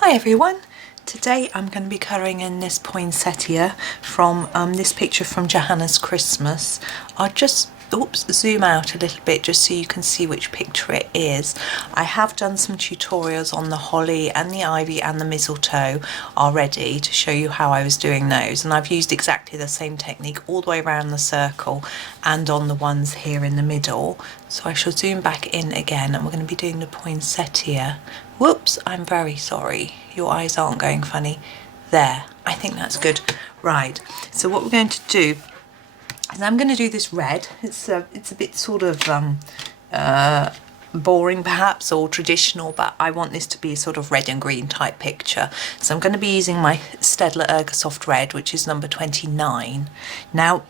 Hi everyone, today I'm going to be colouring in this poinsettia from this picture from Johanna's Christmas. I'll just zoom out a little bit just so you can see which picture it is. I have done some tutorials on the holly and the ivy and the mistletoe already to show you how I was doing those, and I've used exactly the same technique all the way around the circle and on the ones here in the middle. So I shall zoom back in again, and we're going to be doing the poinsettia. Whoops, I'm very sorry, your eyes aren't going funny. There, I think that's good. Right, so what we're going to do is I'm going to do this red. It's a bit sort of boring perhaps, or traditional, but I want this to be a sort of red and green type picture. So I'm going to be using my Staedtler Ergosoft red, which is number 29. Now,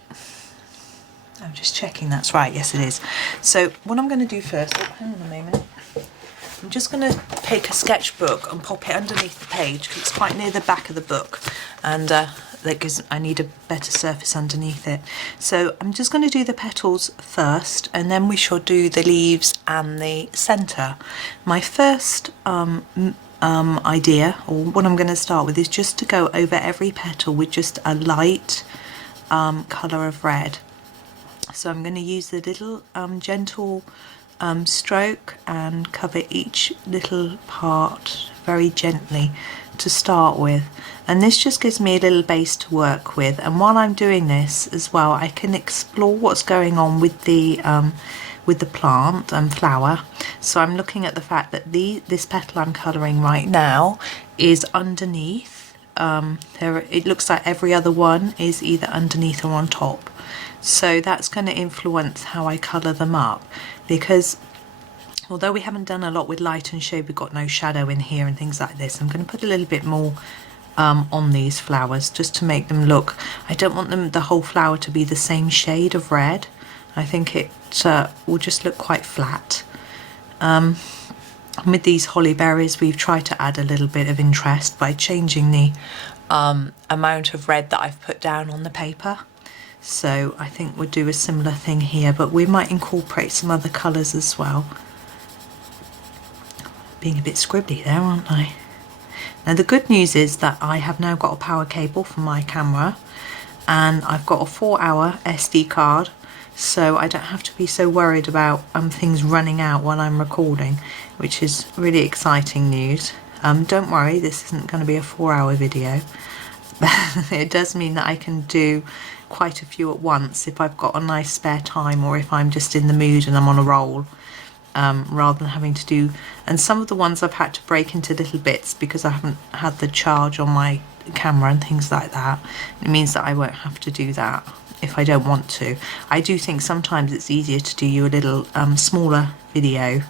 I'm just checking that's right. Yes, it is. So what I'm going to do first, hang on a moment. I'm just going to take a sketchbook and pop it underneath the page because it's quite near the back of the book, and I need a better surface underneath it. So I'm just going to do the petals first, and then we shall do the leaves and the centre. My first idea, or what I'm going to start with, is just to go over every petal with just a light colour of red. So I'm going to use the little gentle stroke and cover each little part very gently to start with, and this just gives me a little base to work with. And while I'm doing this as well, I can explore what's going on with the plant and flower. So I'm looking at the fact that this petal I'm colouring right now is underneath. It looks like every other one is either underneath or on top. So that's going to influence how I colour them up, because although we haven't done a lot with light and shade, we've got no shadow in here and things like this, I'm going to put a little bit more on these flowers just to make them look, I don't want the whole flower to be the same shade of red. I think it will just look quite flat. With these holly berries, we've tried to add a little bit of interest by changing the amount of red that I've put down on the paper. So I think we'll do a similar thing here, but we might incorporate some other colours as well. Being a bit scribbly there, aren't I? Now the good news is that I have now got a power cable for my camera, and I've got a 4-hour SD card, so I don't have to be so worried about things running out while I'm recording, which is really exciting news. Don't worry, this isn't going to be a 4-hour video. It does mean that I can do quite a few at once if I've got a nice spare time, or if I'm just in the mood and I'm on a roll, rather than having to do, and some of the ones I've had to break into little bits because I haven't had the charge on my camera and things like that. It means that I won't have to do that if I don't want to. I do think sometimes it's easier to do you a little smaller video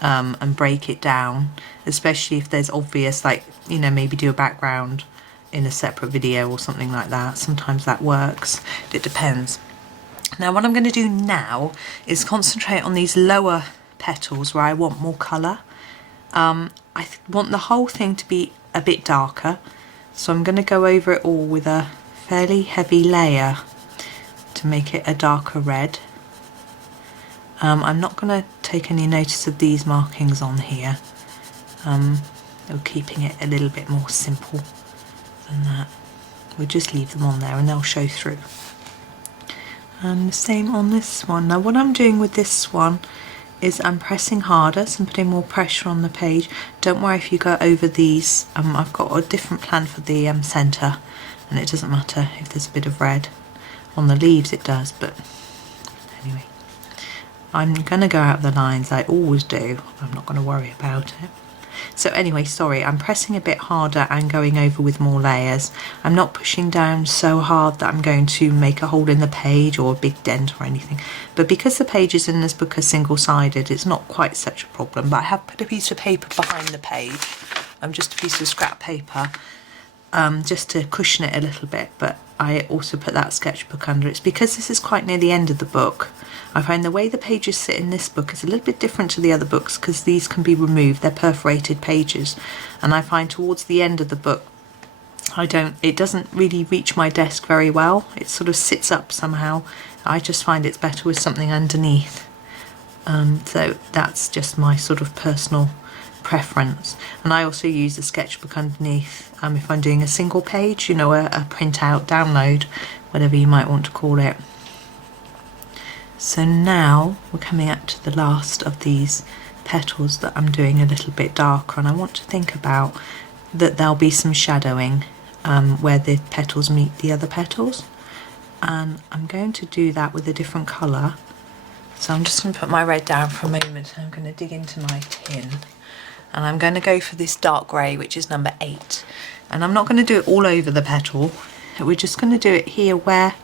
and break it down, especially if there's obvious, like, you know, maybe do a background in a separate video or something like that. Sometimes that works. It depends. Now what I'm going to do now is concentrate on these lower petals where I want more colour. I want the whole thing to be a bit darker, so I'm going to go over it all with a fairly heavy layer to make it a darker red. I'm not going to take any notice of these markings on here. We're keeping it a little bit more simple than that. We'll just leave them on there and they'll show through. And the same on this one. Now what I'm doing with this one is I'm pressing harder, so I'm putting more pressure on the page. Don't worry if you go over these. I've got a different plan for the centre, and it doesn't matter if there's a bit of red on the leaves, it does, but anyway. I'm going to go out of the lines, I always do. I'm not going to worry about it. So anyway, sorry, I'm pressing a bit harder and going over with more layers. I'm not pushing down so hard that I'm going to make a hole in the page or a big dent or anything. But because the pages in this book are single-sided, it's not quite such a problem. But I have put a piece of paper behind the page, just a piece of scrap paper, just to cushion it a little bit. But I also put that sketchbook under. It's because this is quite near the end of the book. I find the way the pages sit in this book is a little bit different to the other books because these can be removed. They're perforated pages, and I find towards the end of the book it doesn't really reach my desk very well. It sort of sits up somehow. I just find it's better with something underneath. So that's just my sort of personal preference. And I also use a sketchbook underneath if I'm doing a single page, you know, a printout, download, whatever you might want to call it. So now we're coming up to the last of these petals that I'm doing a little bit darker, and I want to think about that there'll be some shadowing where the petals meet the other petals, and I'm going to do that with a different colour. So I'm just going to put my red down for a moment, and I'm going to dig into my tin, and I'm going to go for this dark grey, which is number 8, and I'm not going to do it all over the petal. We're just going to do it here where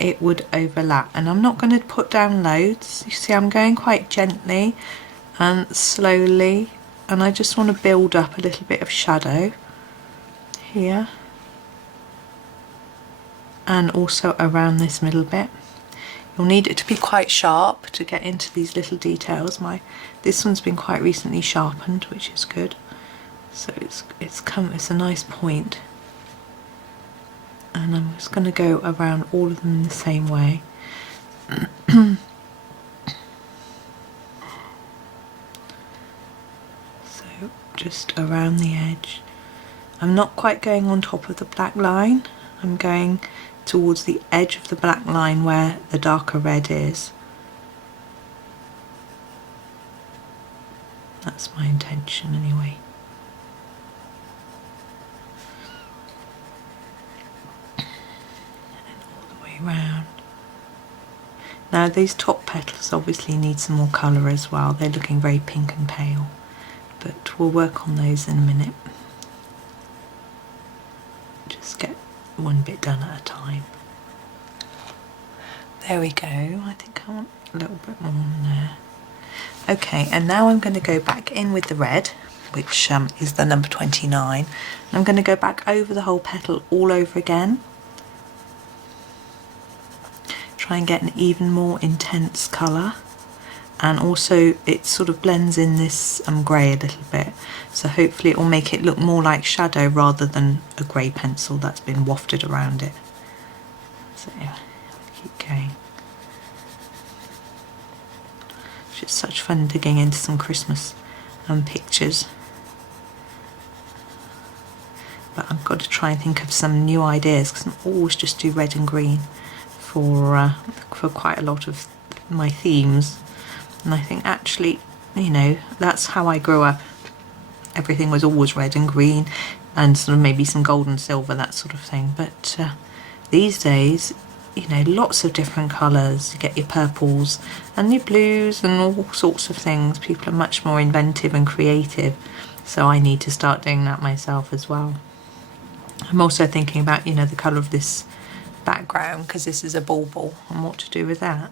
it would overlap, and I'm not going to put down loads. You see, I'm going quite gently and slowly, and I just want to build up a little bit of shadow here and also around this middle bit. You'll need it to be quite sharp to get into these little details. This one's been quite recently sharpened, which is good, so it's a nice point. And I'm just going to go around all of them the same way. So just around the edge. I'm not quite going on top of the black line, I'm going towards the edge of the black line where the darker red is. That's my intention anyway. Round. Now these top petals obviously need some more colour as well. They're looking very pink and pale, but we'll work on those in a minute. Just get one bit done at a time. There we go. I think I want a little bit more on there. Okay, and now I'm going to go back in with the red, which is the number 29. I'm going to go back over the whole petal all over again. Try and get an even more intense colour, and also it sort of blends in this grey a little bit, so hopefully it will make it look more like shadow rather than a grey pencil that's been wafted around it. So yeah, keep going. It's just such fun digging into some Christmas pictures, but I've got to try and think of some new ideas because I always just do red and green for quite a lot of my themes, and I think actually, you know, that's how I grew up. Everything was always red and green and sort of maybe some gold and silver, that sort of thing, but these days, you know, lots of different colours. You get your purples and your blues and all sorts of things. People are much more inventive and creative, so I need to start doing that myself as well. I'm also thinking about, you know, the colour of this background, because this is a bauble, and what to do with that.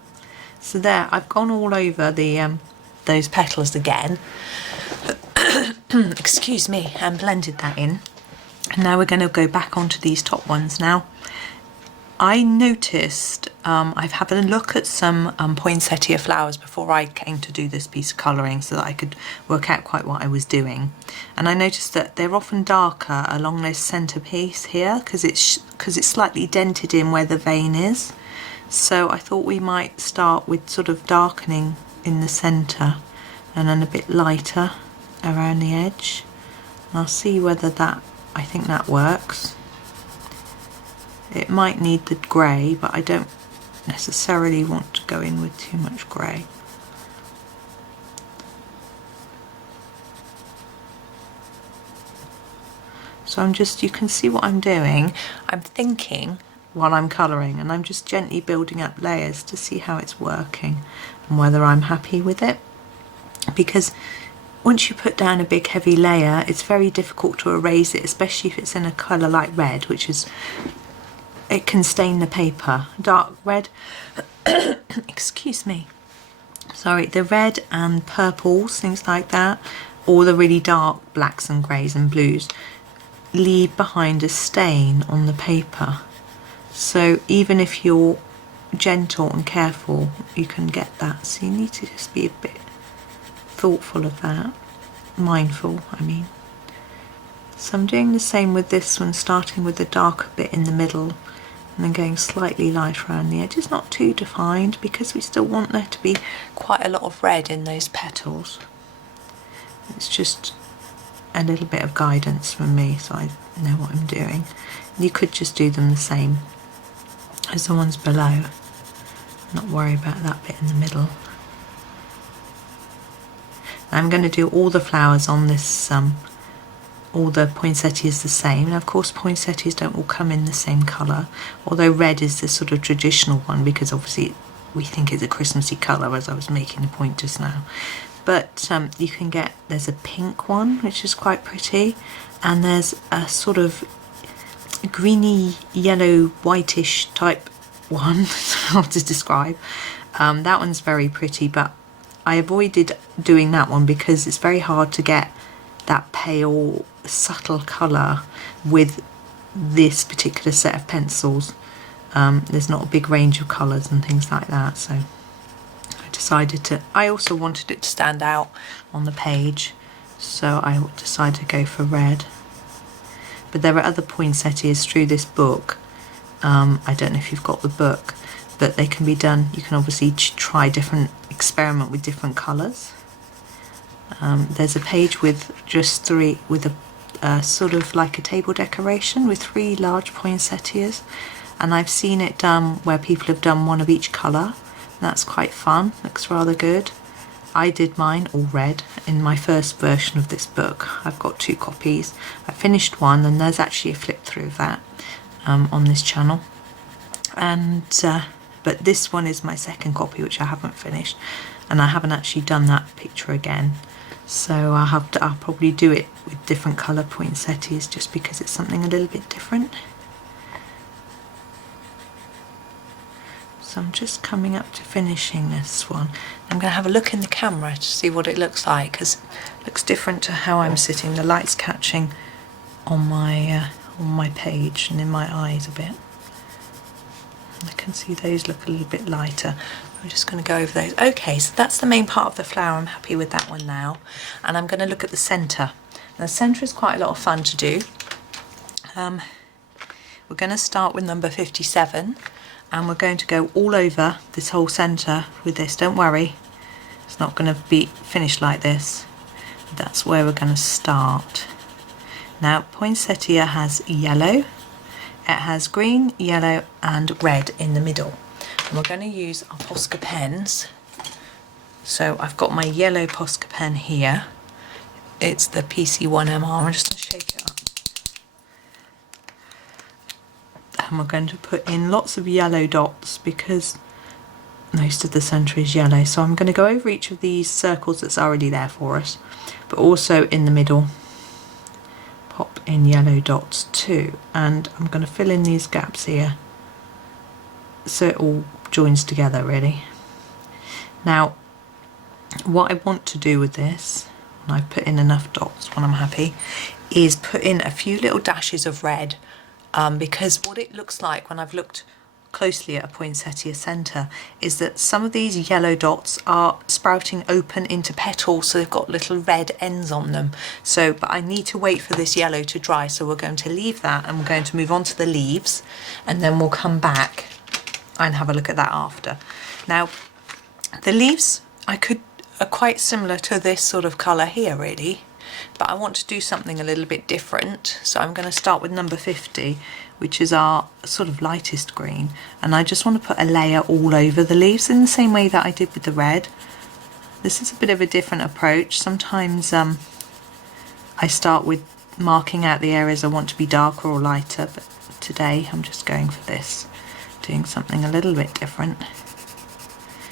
So there, I've gone all over the those petals again excuse me, and blended that in, and now we're going to go back onto these top ones. Now I noticed I've had a look at some poinsettia flowers before I came to do this piece of colouring, so that I could work out quite what I was doing, and I noticed that they're often darker along this centre piece here because it's slightly dented in where the vein is. So I thought we might start with sort of darkening in the centre and then a bit lighter around the edge, and I'll see whether I think that works. It might need the grey, but I don't necessarily want to go in with too much grey. So you can see what I'm doing. I'm thinking while I'm colouring, and I'm just gently building up layers to see how it's working and whether I'm happy with it. Because once you put down a big heavy layer, it's very difficult to erase it, especially if it's in a colour like red, which is, it can stain the paper. Dark red, excuse me, sorry, the red and purples, things like that, or the really dark blacks and greys and blues, leave behind a stain on the paper. So even if you're gentle and careful, you can get that. So you need to just be a bit thoughtful of that, mindful, I mean. So I'm doing the same with this one, starting with the darker bit in the middle and then going slightly lighter around the edge. It's not too defined because we still want there to be quite a lot of red in those petals. It's just a little bit of guidance from me so I know what I'm doing. You could just do them the same as the ones below, not worry about that bit in the middle. I'm going to do all the flowers on this, all the poinsettias the same. And of course poinsettias don't all come in the same colour, although red is the sort of traditional one because obviously we think it's a Christmassy colour, as I was making the point just now. But you can get, there's a pink one which is quite pretty, and there's a sort of greeny yellow whitish type one, hard to describe. That one's very pretty, but I avoided doing that one because it's very hard to get that pale subtle colour with this particular set of pencils. There's not a big range of colours and things like that, so I decided to, I also wanted it to stand out on the page, so I decided to go for red. But there are other poinsettias through this book. I don't know if you've got the book, but they can be done, you can obviously try experiment with different colours. There's a page with just 3, with a sort of like a table decoration with 3 large poinsettias, and I've seen it done where people have done one of each colour. That's quite fun, looks rather good. I did mine all red in my first version of this book. I've got 2 copies. I finished one, and there's actually a flip through of that on this channel. And but this one is my second copy, which I haven't finished, and I haven't actually done that picture again. So I'll probably do it with different colour poinsettias just because it's something a little bit different. So I'm just coming up to finishing this one. I'm going to have a look in the camera to see what it looks like, because it looks different to how I'm sitting. The light's catching on my page and in my eyes a bit. I can see those look a little bit lighter. I'm just going to go over those. Okay, so that's the main part of the flower. I'm happy with that one now. And I'm going to look at the centre. And the centre is quite a lot of fun to do. We're going to start with number 57. And we're going to go all over this whole centre with this. Don't worry, it's not going to be finished like this. That's where we're going to start. Now, poinsettia has yellow. It has green, yellow and red in the middle. And we're going to use our Posca pens. So I've got my yellow Posca pen here. It's the PC1MR. I'm just going to shake it up. And we're going to put in lots of yellow dots because most of the centre is yellow. So I'm going to go over each of these circles that's already there for us, but also in the middle pop in yellow dots too. And I'm going to fill in these gaps here so it all joins together really. Now what I want to do with this, and I've put in enough dots when I'm happy, is put in a few little dashes of red. Because what it looks like when I've looked closely at a poinsettia centre is that some of these yellow dots are sprouting open into petals, so they've got little red ends on them. So, but I need to wait for this yellow to dry, so we're going to leave that and we're going to move on to the leaves, and then we'll come back and have a look at that after. Now, the leaves are quite similar to this sort of colour here really. But I want to do something a little bit different, so I'm going to start with number 50, which is our sort of lightest green, and I just want to put a layer all over the leaves in the same way that I did with the red. This is a bit of a different approach. Sometimes I start with marking out the areas I want to be darker or lighter, but today I'm just going for this, doing something a little bit different.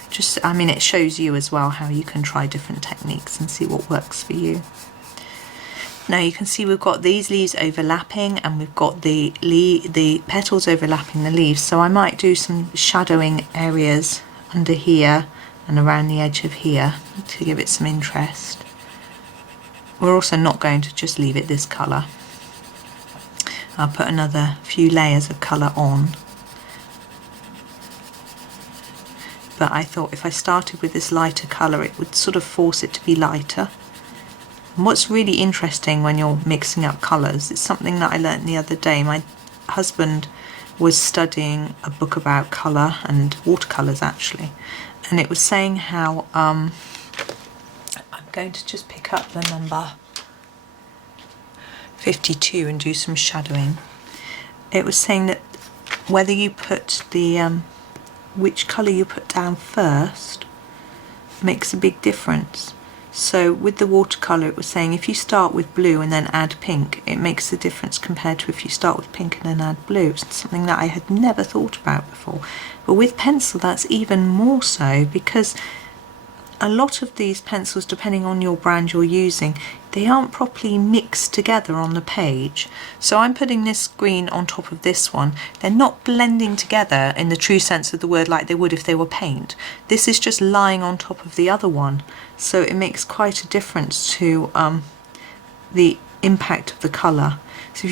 Just, I mean, it shows you as well how you can try different techniques and see what works for you. Now you can see we've got these leaves overlapping and we've got the petals overlapping the leaves, so I might do some shadowing areas under here and around the edge of here to give it some interest. We're also not going to just leave it this colour. I'll put another few layers of colour on. But I thought if I started with this lighter colour it would sort of force it to be lighter. And what's really interesting when you're mixing up colours, it's something that I learnt the other day. My husband was studying a book about colour and watercolours actually, and it was saying how I'm going to just pick up the number 52 and do some shadowing. It was saying that whether you put the which colour you put down first makes a big difference. So with the watercolour, it was saying if you start with blue and then add pink, it makes a difference compared to if you start with pink and then add blue. It's something that I had never thought about before. But with pencil, that's even more so, because a lot of these pencils, depending on your brand you're using, they aren't properly mixed together on the page. So I'm putting this green on top of this one. They're not blending together in the true sense of the word like they would if they were paint. This is just lying on top of the other one. So it makes quite a difference to the impact of the colour. So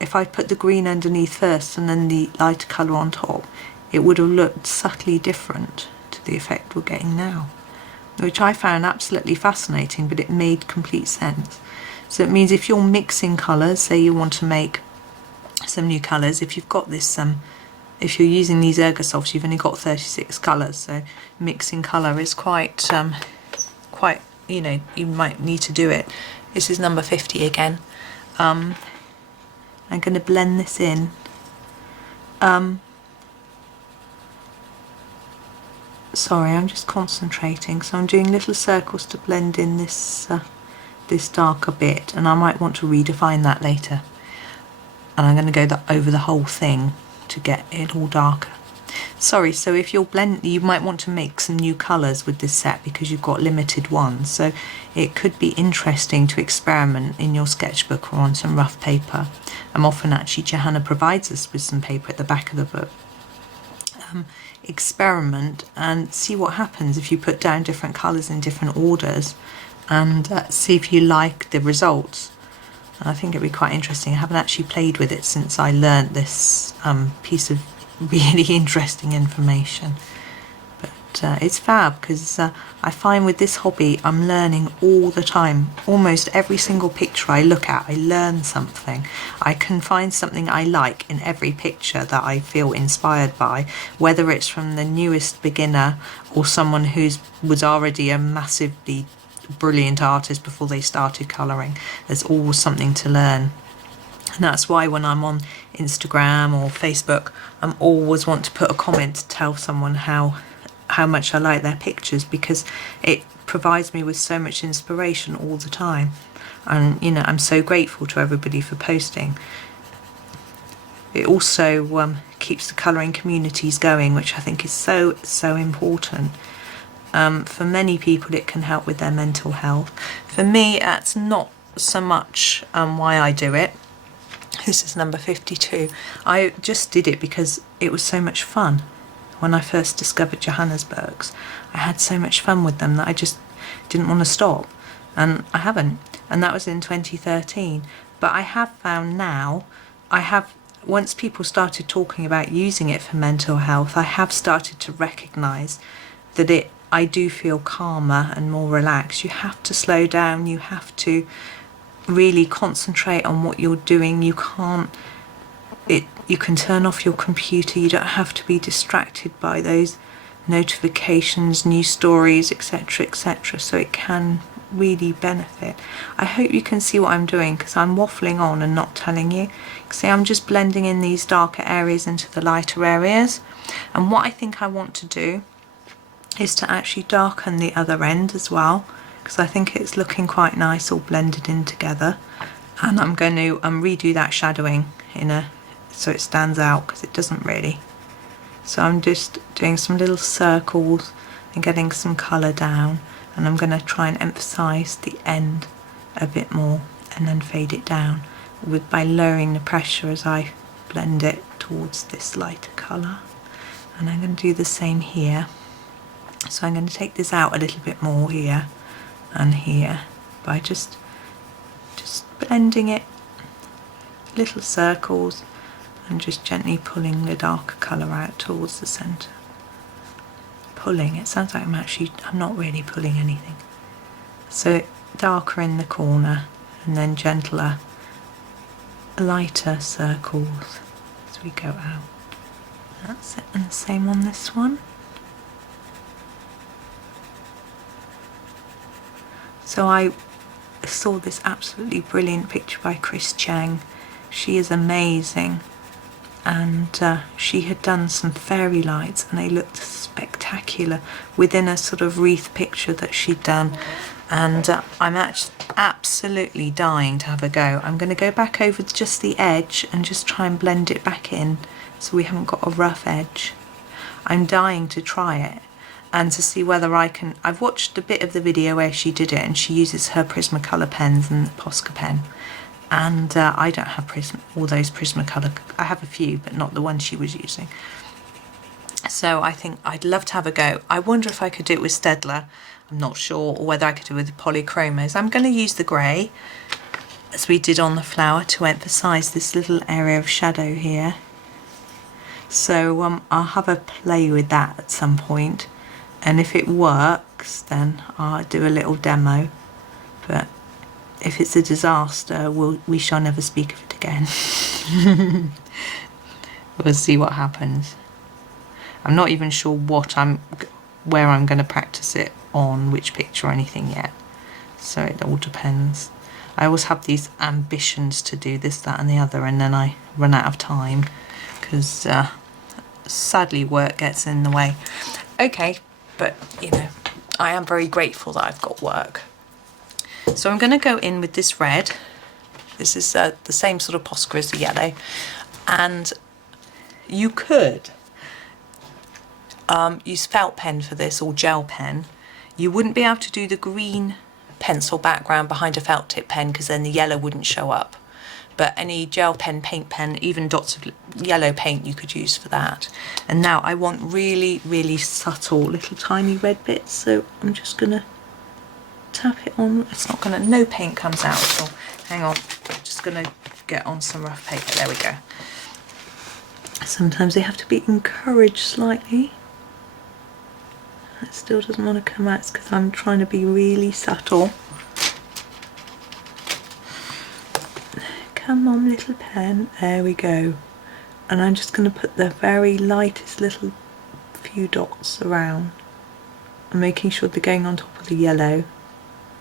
if I put the green underneath first and then the lighter colour on top, it would have looked subtly different to the effect we're getting now, which I found absolutely fascinating, but it made complete sense. So it means if you're mixing colours, say you want to make some new colours, if you've got this, if you're using these Ergosofts, you've only got 36 colours, so mixing colour is quite, you know, you might need to do it. This is number 50 again. I'm going to blend this in. Sorry, I'm just concentrating, so I'm doing little circles to blend in this this darker bit, and I might want to redefine that later. And I'm going to go over the whole thing to get it all darker. Sorry, so if you're you might want to make some new colours with this set because you've got limited ones, so it could be interesting to experiment in your sketchbook or on some rough paper. Often actually Johanna provides us with some paper at the back of the book. Experiment and see what happens if you put down different colours in different orders, and see if you like the results. And I think it'd be quite interesting. I haven't actually played with it since I learnt this piece of really interesting information, but it's fab, because I find with this hobby I'm learning all the time. Almost every single picture I look at, I learn something. I can find something I like in every picture that I feel inspired by, whether it's from the newest beginner or someone was already a massively brilliant artist before they started colouring. There's always something to learn. And that's why when I'm on Instagram or Facebook, I always want to put a comment to tell someone how much I like their pictures, because it provides me with so much inspiration all the time. And you know, I'm so grateful to everybody for posting. It also keeps the colouring communities going, which I think is so important. For many people it can help with their mental health. For me, that's not so much why I do it. This is number 52. I just did it because it was so much fun. When I first discovered Johanna's books, I had so much fun with them that I just didn't want to stop, and I haven't. And that was in 2013. But I have found now, once people started talking about using it for mental health, I have started to recognise that I do feel calmer and more relaxed. You have to slow down, you have to really concentrate on what you're doing. You can turn off your computer, you don't have to be distracted by those notifications, news stories, etc, etc, so it can really benefit. I hope you can see what I'm doing, because I'm waffling on and not telling you. See, I'm just blending in these darker areas into the lighter areas, and what I think I want to do is to actually darken the other end as well, because I think it's looking quite nice all blended in together. And I'm going to redo that shadowing so it stands out, because it doesn't really. So I'm just doing some little circles and getting some colour down, and I'm going to try and emphasise the end a bit more and then fade it down by lowering the pressure as I blend it towards this lighter colour. And I'm going to do the same here. So I'm going to take this out a little bit more here and here by just blending it, little circles, and just gently pulling the darker colour out towards the centre. Pulling, it sounds like I'm not really pulling anything. So darker in the corner and then gentler, lighter circles as we go out. That's it, and the same on this one. So I saw this absolutely brilliant picture by Chris Cheng. She is amazing, and she had done some fairy lights and they looked spectacular within a sort of wreath picture that she'd done, and I'm actually absolutely dying to have a go. I'm going to go back over just the edge and just try and blend it back in so we haven't got a rough edge. I'm dying to try it and to see whether I can. I've watched a bit of the video where she did it, and she uses her Prismacolor pens and the Posca pen, and I don't have all those Prismacolor. I have a few, but not the one she was using. So I think I'd love to have a go. I wonder if I could do it with Staedtler. I'm not sure, or whether I could do it with the polychromos. I'm going to use the grey, as we did on the flower, to emphasise this little area of shadow here. So I'll have a play with that at some point, and if it works then I'll do a little demo, but if it's a disaster we shall never speak of it again. We'll see what happens. I'm not even sure where I'm going to practice it on, which picture or anything yet, so it all depends. I always have these ambitions to do this, that and the other, and then I run out of time because sadly work gets in the way. Okay, but you know, I am very grateful that I've got work. So I'm going to go in with this red. This is the same sort of Posca as the yellow, and you could use felt pen for this, or gel pen. You wouldn't be able to do the green pencil background behind a felt tip pen because then the yellow wouldn't show up. But any gel pen, paint pen, even dots of yellow paint you could use for that. And now I want really, really subtle little tiny red bits, so I'm just gonna tap it on. It's not gonna, no paint comes out at all. Hang on, I'm just gonna get on some rough paper. There we go. Sometimes they have to be encouraged slightly. It still doesn't want to come out, it's because I'm trying to be really subtle. Come on, little pen, there we go. And I'm just going to put the very lightest little few dots around. I'm making sure they're going on top of the yellow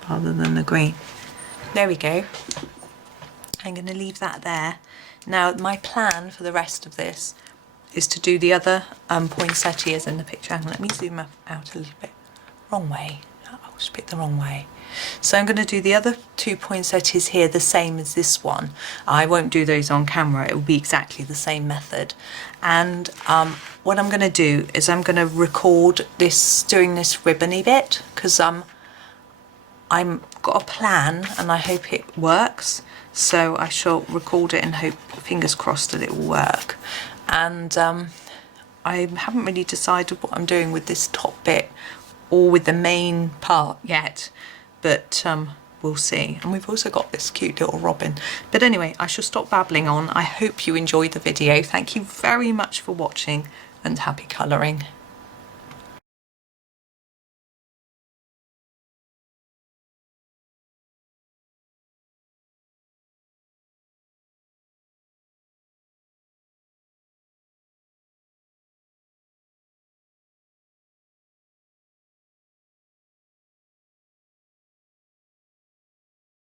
rather than the green. There we go. I'm going to leave that there. Now my plan for the rest of this is to do the other poinsettias in the picture. Let me zoom out a little bit. Wrong way. I'll just pick the wrong way. So I'm going to do the other two poinsettias here the same as this one. I won't do those on camera, it will be exactly the same method. And what I'm going to do is I'm going to record this, doing this ribbony bit, because I've got a plan and I hope it works. So I shall record it and hope, fingers crossed, that it will work. And I haven't really decided what I'm doing with this top bit or with the main part yet, but we'll see. And we've also got this cute little robin. But anyway, I shall stop babbling on. I hope you enjoyed the video. Thank you very much for watching, and happy colouring.